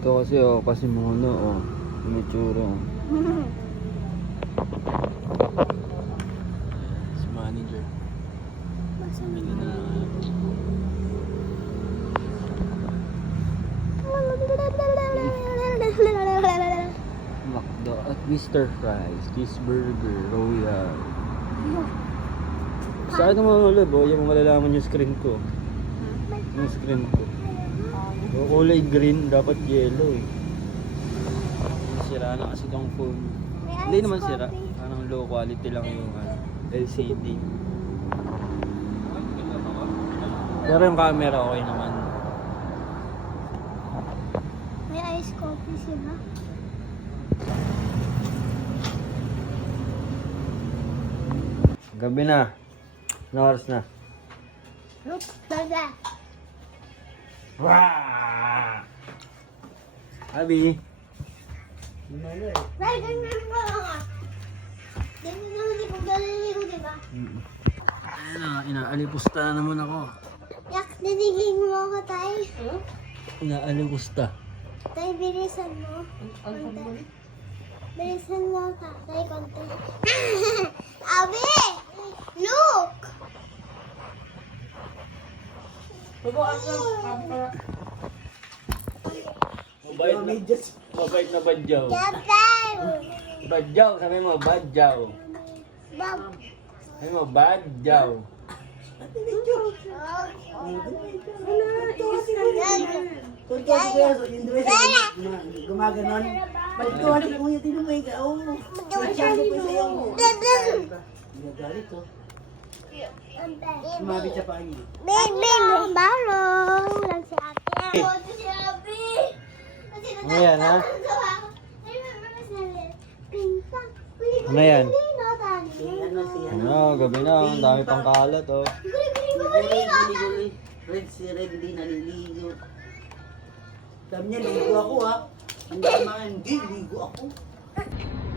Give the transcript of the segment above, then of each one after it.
Ito kasi kasi muna may tsura si manager. Bili na. McDo at Mr. Fries, cheeseburger, royal. Saan naman ulit yung malalaman yung screen ko. Yung screen ko. Yung kulay green, dapat yellow Sira na kasi itong phone. Hindi naman sira. Parang low quality lang yung LCD. Pero yung camera okay naman. May ice coffee sila. Gabi na. Anong oras na? Look, daga. Wah! Abi. Dahil ganyan mo nga. Ganyan naman di kong galing ko, diba? Inaalipusta na naman ako. Yak, naniging mo ako tayo. Inaalipusta. Tayo, bilisan mo. Konti. Bilisan mo ka. Tayo, konti. Abi! Look! Mabait na badyaw. Kapay! Badyaw, sabi mo, badyaw. Bob! Sabi mo, badyaw. Gumaganon. Balik ko, ano mo yung tinumay ka? Oo. Masyado ko sa'yo. Nagalit ko. Sumabit sa paa niya. Baby, barong lang si ate. Ito si Abi. Ano yan, ha? Ano yan? Ano siya? Ano, gabi na. Ang dami pang kalat, Guli-guli. Red si Red, hindi naliligo. Sabi niya, ligo ako ha. Ang dama, hindi, ligo ako.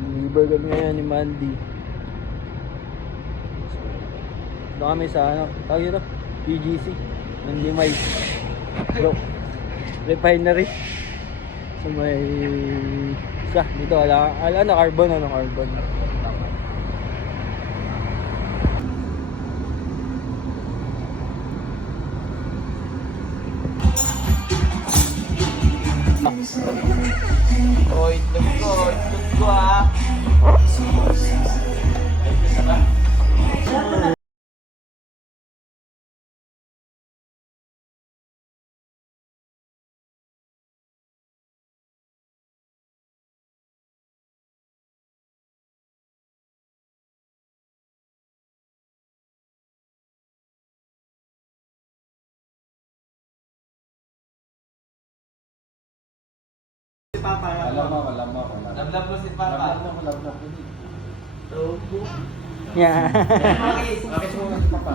Liver kami ngayon ni Mandy. Ito kami sa tawag yun PGC. Nandimay. Bro. Refinery. So may isa. Dito carbon. Itlog ko ha. Alam mo. Lablab mo si Papa. Lablab mo. Yeah. Bakit mo si Papa?